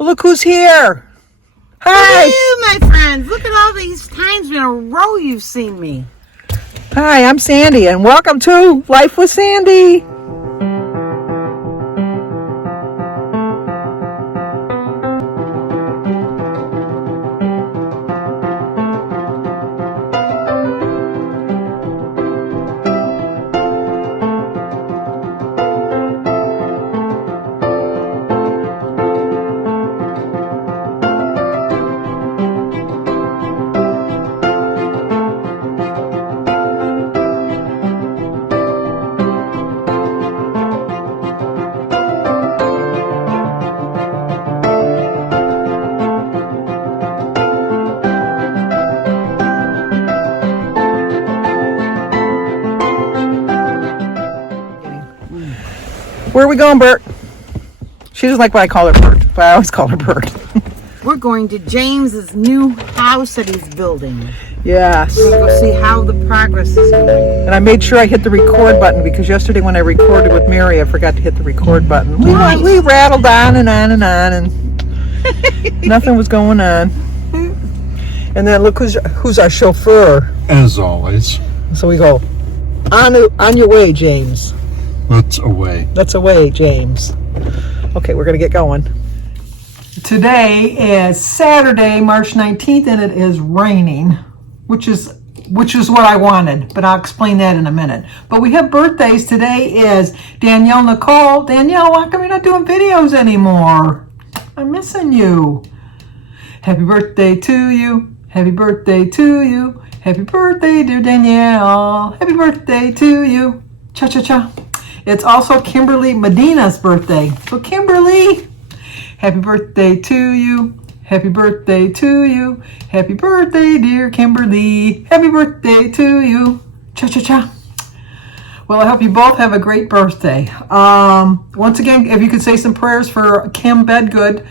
Well, look who's here. Hi. Hello, my friends. Look at all these times in a row you've seen me. Hi, I'm Sandy, and welcome to Life with Sandy. Where are we going, Bert? She doesn't like when I call her Bert, but I always call her Bert. We're going to James's new house that he's building. Yes. We're going to go see how the progress is going. And I made sure I hit the record button because yesterday when I recorded with Mary, I forgot to hit the record button. We rattled on and on and on, and nothing was going on. And then look who's our chauffeur. As always. So we go, on your way, James. That's away. That's away, James. Okay, we're going to get going. Today is Saturday, March 19th, and it is raining, which is what I wanted, but I'll explain that in a minute. But we have birthdays. Today is Danielle Nicole. Danielle, why come you're not doing videos anymore? I'm missing you. Happy birthday to you. Happy birthday to you. Happy birthday, dear Danielle. Happy birthday to you. Cha-cha-cha. It's also Kimberly Medina's birthday. So Kimberly, happy birthday to you. Happy birthday to you. Happy birthday, dear Kimberly. Happy birthday to you. Cha-cha-cha. Well, I hope you both have a great birthday. Once again, if you could say some prayers for Kim Bedgood.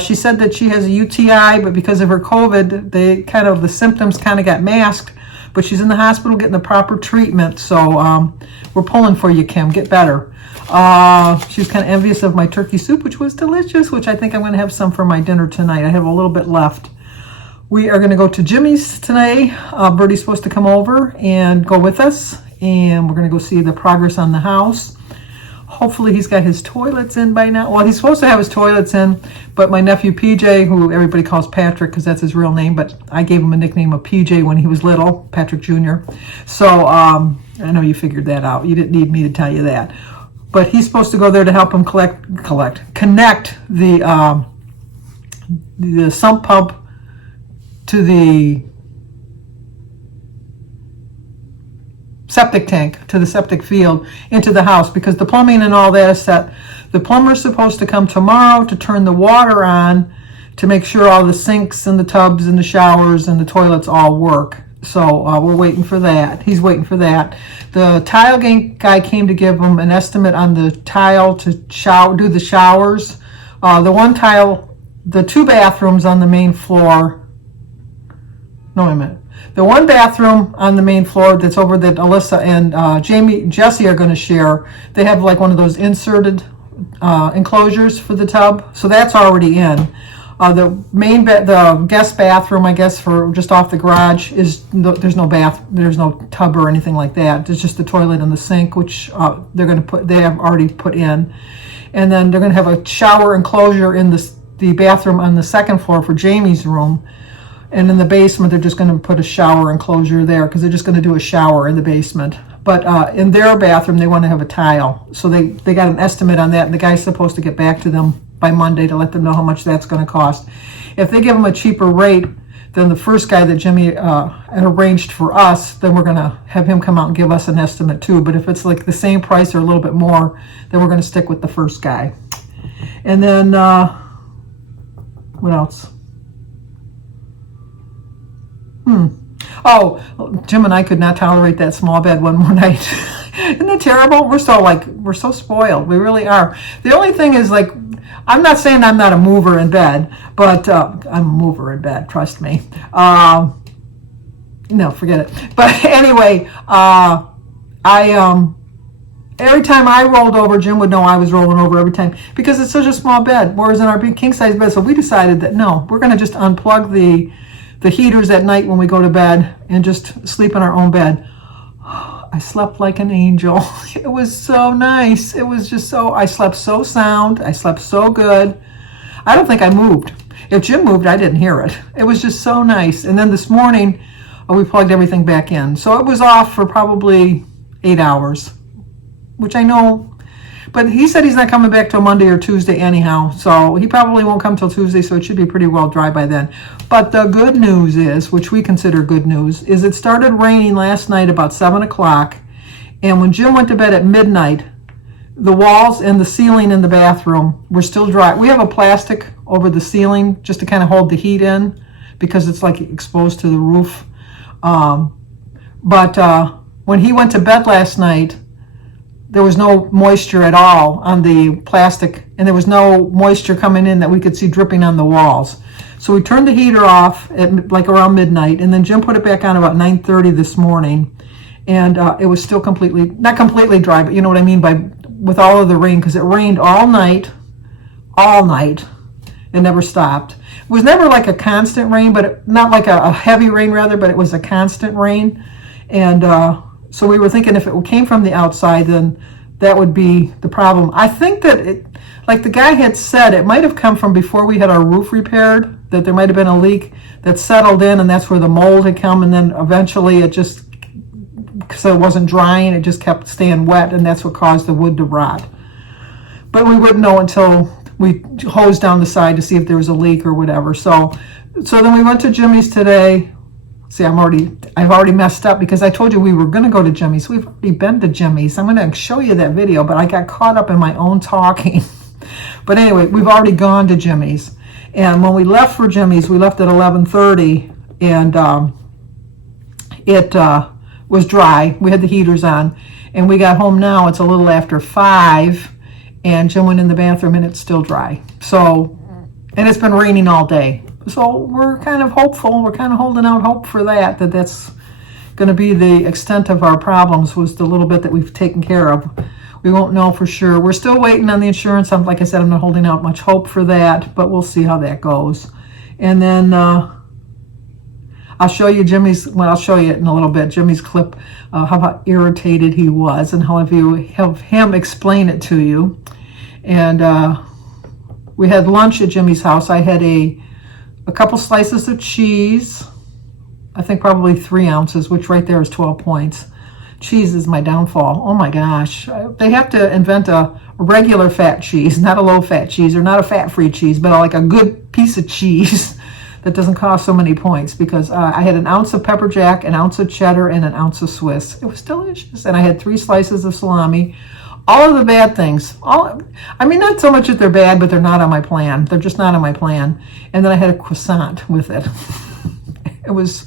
She said that she has a UTI, but because of her COVID, the symptoms kind of got masked. But she's in the hospital getting the proper treatment. So we're pulling for you, Kim. Get better. She was kind of envious of my turkey soup, which was delicious, which I think I'm going to have some for my dinner tonight. I have a little bit left. We are going to go to Jimmy's today. Bertie's supposed to come over and go with us. And we're going to go see the progress on the house. Hopefully he's got his toilets in by now. Well, he's supposed to have his toilets in, but my nephew PJ, who everybody calls Patrick because that's his real name, but I gave him a nickname of PJ when he was little, Patrick Jr. So I know you figured that out. You didn't need me to tell you that. But he's supposed to go there to help him connect the sump pump to the septic tank, to the septic field, into the house, because the plumbing and all that is set. The plumber's supposed to come tomorrow to turn the water on to make sure all the sinks and the tubs and the showers and the toilets all work. So we're waiting for that. He's waiting for that. The tile guy came to give him an estimate on the tile to do the showers. The one tile, the two bathrooms on the main floor. No, wait a minute. The one bathroom on the main floor that's over that Alyssa and Jesse are going to share, they have like one of those inserted enclosures for the tub, so that's already in. The guest bathroom, I guess, for just off the garage there's no tub or anything like that. There's just the toilet and the sink, which they have already put in, and then they're going to have a shower enclosure in the bathroom on the second floor for Jamie's room. And in the basement, they're just going to put a shower enclosure there because they're just going to do a shower in the basement. But in their bathroom, they want to have a tile. So they got an estimate on that, and the guy's supposed to get back to them by Monday to let them know how much that's going to cost. If they give them a cheaper rate than the first guy that Jimmy arranged for us, then we're going to have him come out and give us an estimate too. But if it's like the same price or a little bit more, then we're going to stick with the first guy. And then, what else? Oh, Jim and I could not tolerate that small bed one more night. Isn't that terrible? We're so spoiled. We really are. The only thing is, like, I'm not saying I'm not a mover in bed, but I'm a mover in bed, trust me. No, forget it. But anyway, every time I rolled over, Jim would know I was rolling over every time because it's such a small bed. Whereas in our big king size bed, so we decided that no, we're going to just unplug the heaters at night when we go to bed and just sleep in our own bed. I slept like an angel. It was so nice. It was just so, I slept so sound. I slept so good. I don't think I moved. If Jim moved, I didn't hear it. It was just so nice. And then this morning, we plugged everything back in. So it was off for probably 8 hours, which I know, but he said he's not coming back till Monday or Tuesday anyhow. So he probably won't come till Tuesday, so it should be pretty well dry by then. But the good news is, which we consider good news, is it started raining last night about 7 o'clock. And when Jim went to bed at midnight, the walls and the ceiling in the bathroom were still dry. We have a plastic over the ceiling just to kind of hold the heat in because it's like exposed to the roof. But when he went to bed last night, there was no moisture at all on the plastic, and there was no moisture coming in that we could see dripping on the walls. So we turned the heater off at like around midnight, and then Jim put it back on about 9:30 this morning, and it was still not completely dry, but you know what I mean with all of the rain, because it rained all night. It never stopped. It was never like a constant rain, but not like a heavy rain rather, but it was a constant rain. And so we were thinking if it came from the outside, then that would be the problem. I think that like the guy had said, it might have come from before we had our roof repaired, that there might have been a leak that settled in, and that's where the mold had come, and then eventually it just, so it wasn't drying, it just kept staying wet, and that's what caused the wood to rot. But we wouldn't know until we hosed down the side to see if there was a leak or whatever. So then we went to Jimmy's today. See, I've already messed up because I told you we were going to go to Jimmy's. We've already been to Jimmy's. I'm going to show you that video, but I got caught up in my own talking. But anyway, we've already gone to Jimmy's. And when we left for Jimmy's, we left at 11:30, and it was dry. We had the heaters on. And we got home now. It's a little after 5, and Jim went in the bathroom, and it's still dry. So, and it's been raining all day. So we're kind of hopeful. We're kind of holding out hope for that's going to be the extent of our problems, was the little bit that we've taken care of. We won't know for sure. We're still waiting on the insurance. Like I said, I'm not holding out much hope for that, but we'll see how that goes. And then I'll show you I'll show you it in a little bit, Jimmy's clip, how irritated he was, and how have him explain it to you. And we had lunch at Jimmy's house. I had a couple slices of cheese, I think probably 3 ounces, which right there is 12 points. Cheese is my downfall. Oh my gosh. They have to invent a regular fat cheese, not a low fat cheese, or not a fat-free cheese, but like a good piece of cheese that doesn't cost so many points, because I had an ounce of pepper jack, an ounce of cheddar, and an ounce of Swiss. It was delicious. And I had 3 slices of salami. All of the bad things. Not so much that they're bad, but they're not on my plan. They're just not on my plan. And then I had a croissant with it. It was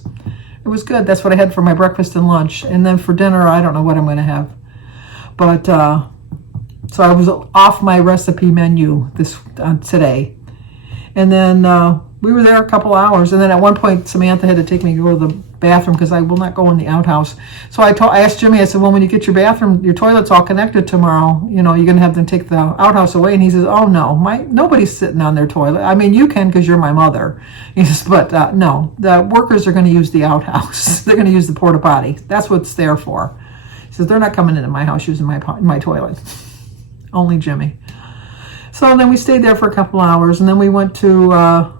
good. That's what I had for my breakfast and lunch. And then for dinner, I don't know what I'm going to have. But so I was off my recipe menu today. And then we were there a couple hours. And then at one point, Samantha had to take me to go to the bathroom because I will not go in the outhouse. So I asked Jimmy, I said, well, when you get your toilet's all connected tomorrow, you're going to have them take the outhouse away. And he says, oh no, nobody's sitting on their toilet. I mean, you can because you're my mother. He says, but no, the workers are going to use the outhouse. They're going to use the porta potty. That's what it's there for. He says, they're not coming into my house using my toilet. Only Jimmy. So then we stayed there for a couple hours, and then we went to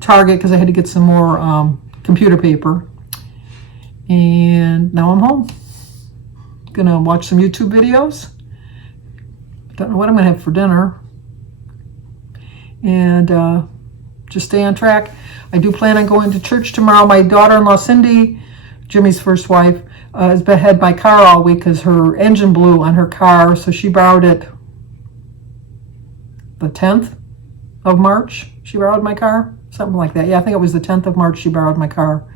Target because I had to get some more computer paper. And now I'm home. Gonna watch some YouTube videos. Don't know what I'm gonna have for dinner. And just stay on track. I do plan on going to church tomorrow. My daughter-in-law Cindy, Jimmy's first wife, has had my car all week because her engine blew on her car, so she borrowed it the 10th of March. She borrowed my car, something like that. Yeah, I think it was the 10th of March she borrowed my car.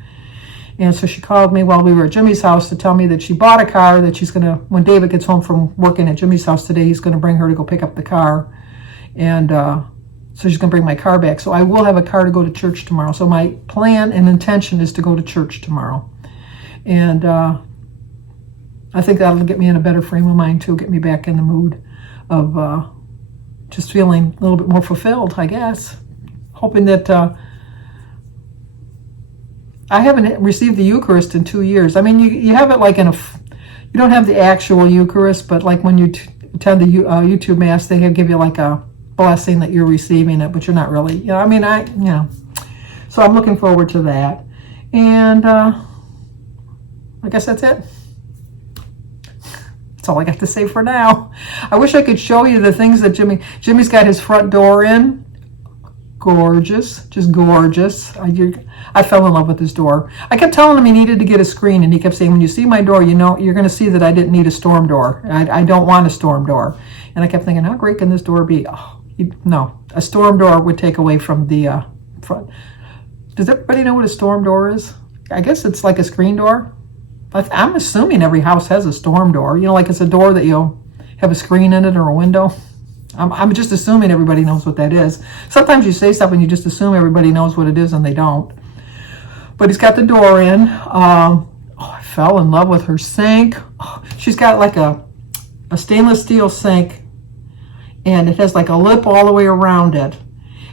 And so she called me while we were at Jimmy's house to tell me that she bought a car, that she's going to, when David gets home from working at Jimmy's house today, he's going to bring her to go pick up the car. And so she's going to bring my car back. So I will have a car to go to church tomorrow. So my plan and intention is to go to church tomorrow. And I think that'll get me in a better frame of mind too, get me back in the mood of just feeling a little bit more fulfilled, I guess. Hoping that I haven't received the Eucharist in 2 years. I mean, you have it like you don't have the actual Eucharist, but like when you attend the YouTube Mass, they give you like a blessing that you're receiving it, but you're not really, I mean, so I'm looking forward to that. And I guess that's it. That's all I got to say for now. I wish I could show you the things that Jimmy's got his front door in. Gorgeous, just gorgeous. I fell in love with this door. I kept telling him he needed to get a screen, and he kept saying, when you see my door, you're going to see that I didn't need a storm door. I don't want a storm door. And I kept thinking, how great can this door be? Oh, no, a storm door would take away from the front. Does everybody know what a storm door is? I guess it's like a screen door. I'm assuming every house has a storm door. Like it's a door that you'll have a screen in it or a window. I'm just assuming everybody knows what that is. Sometimes you say stuff and you just assume everybody knows what it is and they don't. But he's got the door in. I fell in love with her sink. Oh, she's got like a stainless steel sink, and it has like a lip all the way around it.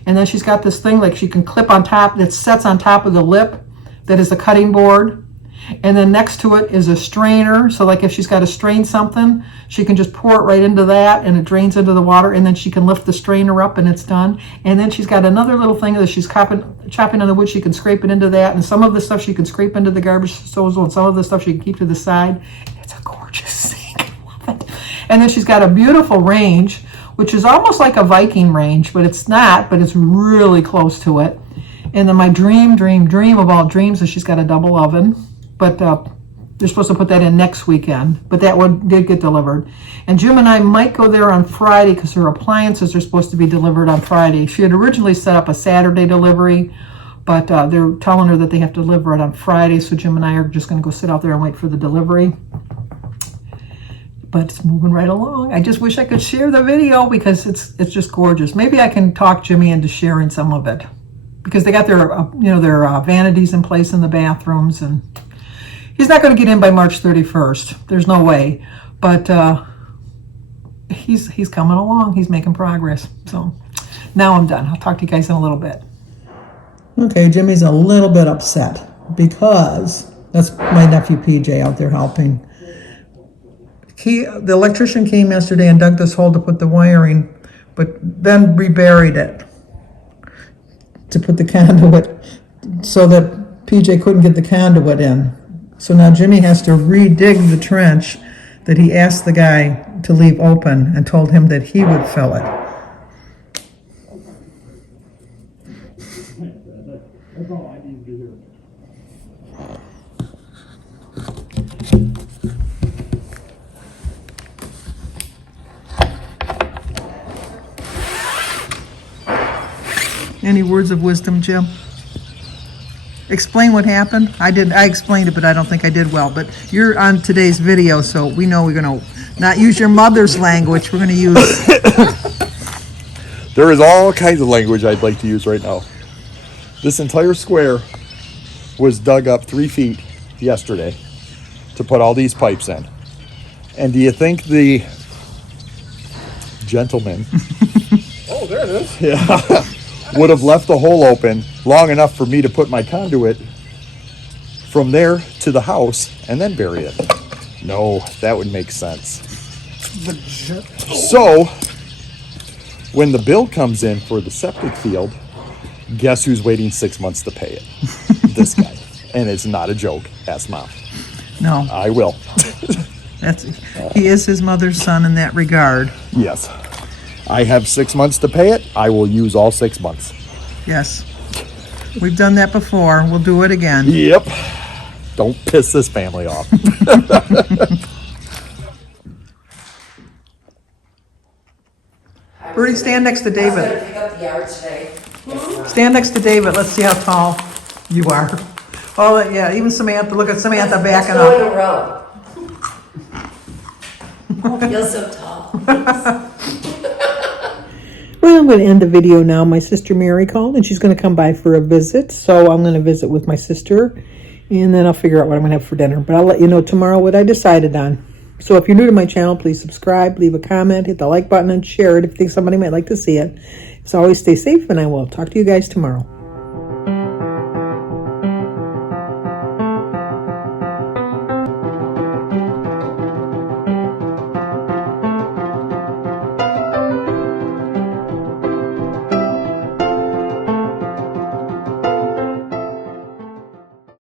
And then she's got this thing like she can clip on top that sets on top of the lip that is a cutting board. And then next to it is a strainer. So like if she's got to strain something, she can just pour it right into that and it drains into the water, and then she can lift the strainer up and it's done. And then she's got another little thing that she's chopping on the wood. She can scrape it into that. And some of the stuff she can scrape into the garbage disposal, and some of the stuff she can keep to the side. It's a gorgeous sink. I love it. And then she's got a beautiful range, which is almost like a Viking range, but it's not, but it's really close to it. And then my dream of all dreams is she's got a double oven. But they're supposed to put that in next weekend. But that one did get delivered. And Jim and I might go there on Friday because her appliances are supposed to be delivered on Friday. She had originally set up a Saturday delivery, but they're telling her that they have to deliver it on Friday. So Jim and I are just going to go sit out there and wait for the delivery. But it's moving right along. I just wish I could share the video because it's just gorgeous. Maybe I can talk Jimmy into sharing some of it, because they got their their vanities in place in the bathrooms, and he's not going to get in by March 31st. There's no way. But he's coming along. He's making progress. So now I'm done. I'll talk to you guys in a little bit. Okay, Jimmy's a little bit upset because that's my nephew PJ out there helping. The electrician came yesterday and dug this hole to put the wiring, but then reburied it to put the conduit so that PJ couldn't get the conduit in. So now Jimmy has to redig the trench that he asked the guy to leave open and told him that he would fill it. That's all I need to do. Any words of wisdom, Jim? Explain what happened. I explained it, but I don't think I did well. But you're on today's video, so we know we're going to not use your mother's language. We're going to use... There is all kinds of language I'd like to use right now. This entire square was dug up 3 feet yesterday to put all these pipes in. And do you think the gentleman... Oh, there it is. Yeah. Would have left the hole open long enough for me to put my conduit from there to the house and then bury it? No, that would make sense. So, when the bill comes in for the septic field, guess who's waiting 6 months to pay it? This guy. And it's not a joke. Ask Mom. No. I will. He is his mother's son in that regard. Yes. I have 6 months to pay it. I will use all 6 months. Yes. We've done that before. We'll do it again. Yep. Don't piss this family off. Bertie, stand next to I was David. gonna pick up the yard today. Stand next to David. Let's see how tall you are. Oh, yeah. Even Samantha. Look at Samantha backing Let's go up. in a row. You're so tall. Well, I'm going to end the video now. My sister Mary called, and she's going to come by for a visit. So I'm going to visit with my sister, and then I'll figure out what I'm going to have for dinner. But I'll let you know tomorrow what I decided on. So if you're new to my channel, please subscribe, leave a comment, hit the like button, and share it if you think somebody might like to see it. As always, stay safe, and I will talk to you guys tomorrow.